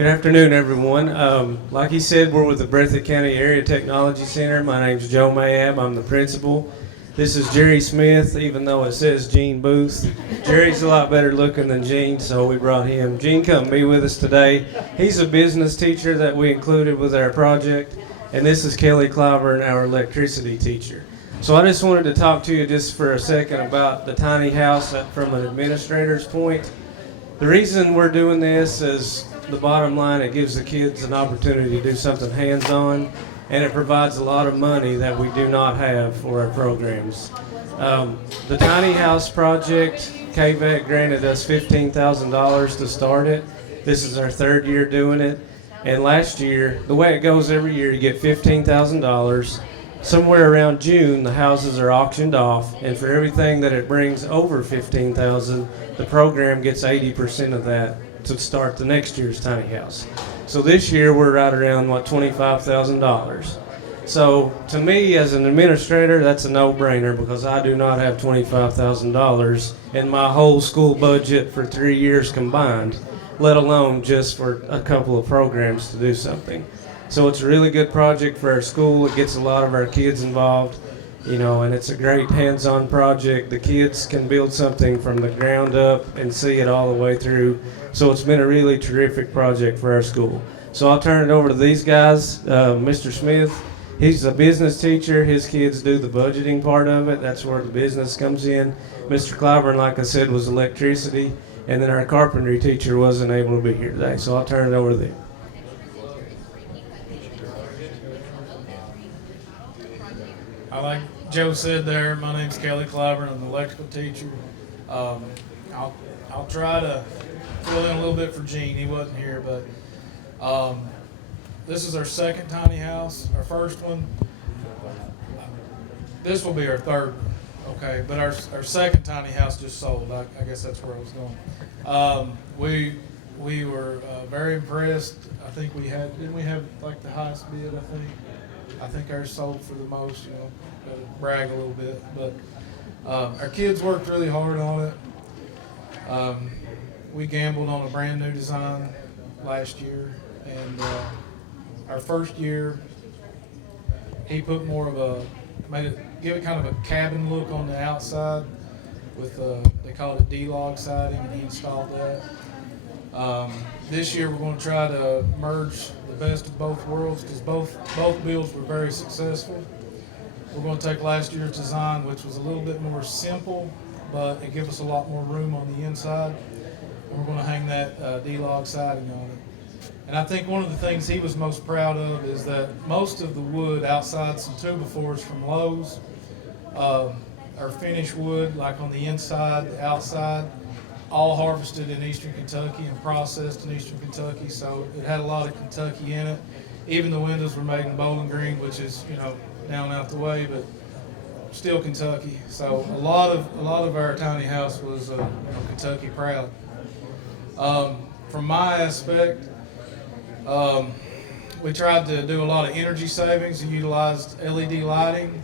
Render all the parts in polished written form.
Good afternoon, everyone. Like he said, we're with the Breathitt County Area Technology Center. My name's Joe Mayab. I'm the principal. This is Jerry Smith, even though it says Gene Booth. Jerry's a lot better looking than Gene, so we brought him. Gene, come be with us today. He's a business teacher that we included with our project, and this is Kelly Clyburn, our electricity teacher. So I just wanted to talk to you just for a second about the tiny house from an administrator's point. The reason we're doing this is the bottom line, it gives the kids an opportunity to do something hands-on, and it provides a lot of money that we do not have for our programs. The tiny house project, KVEC granted us $15,000 to start it. This is our third year doing it. And last year, the way it goes every year, you get $15,000. Somewhere around June, the houses are auctioned off, and for everything that it brings over $15,000, the program gets 80% of that to start the next year's tiny house. So this year we're right around $25,000. So to me as an administrator, that's a no-brainer because I do not have $25,000 in my whole school budget for 3 years combined, let alone just for a couple of programs to do something. So it's a really good project for our school. It gets a lot of our kids involved, and it's a great hands-on project. The kids can build something from the ground up and see it all the way through. So it's been a really terrific project for our school. So I'll turn it over to these guys. Mr. Smith, he's a business teacher. His kids do the budgeting part of it. That's where the business comes in. Mr. Clyburn, like I said, was electricity. And then our carpentry teacher wasn't able to be here today. So I'll turn it over to them. Like Joe said there, my name's Kelly Clyburn. I'm an electrical teacher. I'll try to fill in a little bit for Gene. He wasn't here, but this is our second tiny house. Our first one, this will be our third one, okay? But our second tiny house just sold. I guess that's where I was going. We were very impressed. I think didn't we have like the highest bid, I think ours sold for the most, gotta brag a little bit. But our kids worked really hard on it. We gambled on a brand new design last year, and our first year, he put more of give it kind of a cabin look on the outside with, they call it D-log siding, and he installed that. This year we're going to try to merge the best of both worlds because both builds were very successful. We're going to take last year's design, which was a little bit more simple, but it gives us a lot more room on the inside. And we're going to hang that D-log siding on it. And I think one of the things he was most proud of is that most of the wood outside some 2x4s from Lowe's are finished wood, like on the inside, the outside, all harvested in Eastern Kentucky and processed in Eastern Kentucky, so it had a lot of Kentucky in it. Even the windows were made in Bowling Green, which is down out the way, but still Kentucky. So a lot of our tiny house was Kentucky proud. From my aspect, we tried to do a lot of energy savings and utilized LED lighting,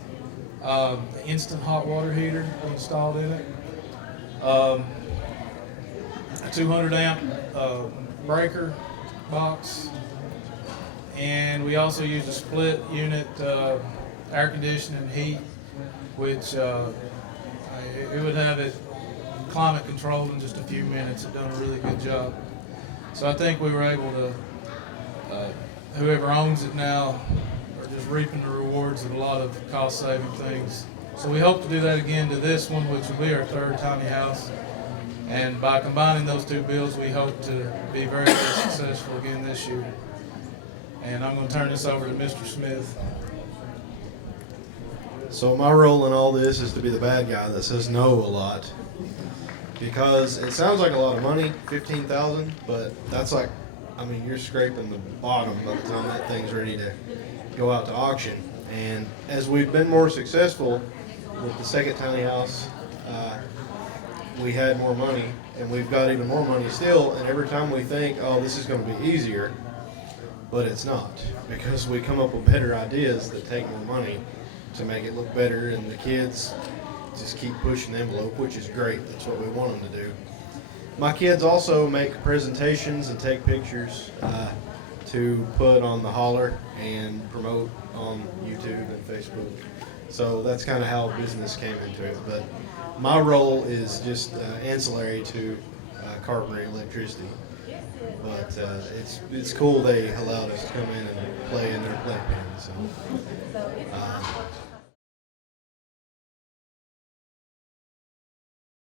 instant hot water heater installed in it. A 200 amp breaker box, and we also used a split unit air conditioning and heat, which it would have it climate controlled in just a few minutes. It done a really good job. So I think we were able to, whoever owns it now are just reaping the rewards of a lot of cost saving things. So we hope to do that again to this one, which will be our third tiny house. And by combining those two builds, we hope to be very, very successful again this year. And I'm going to turn this over to Mr. Smith. So my role in all this is to be the bad guy that says no a lot, because it sounds like a lot of money, $15,000, but that's like, you're scraping the bottom by the time that thing's ready to go out to auction. And as we've been more successful with the second tiny house, we had more money, and we've got even more money still, and every time we think, oh, this is going to be easier, but it's not, because we come up with better ideas that take more money to make it look better, and the kids just keep pushing the envelope, which is great. That's what we want them to do. my kids also make presentations and take pictures to put on the holler and promote on YouTube and Facebook. So that's kind of how business came into it. But my role is just ancillary to carpentry and electricity. But it's cool they allowed us to come in and play in their playpen. So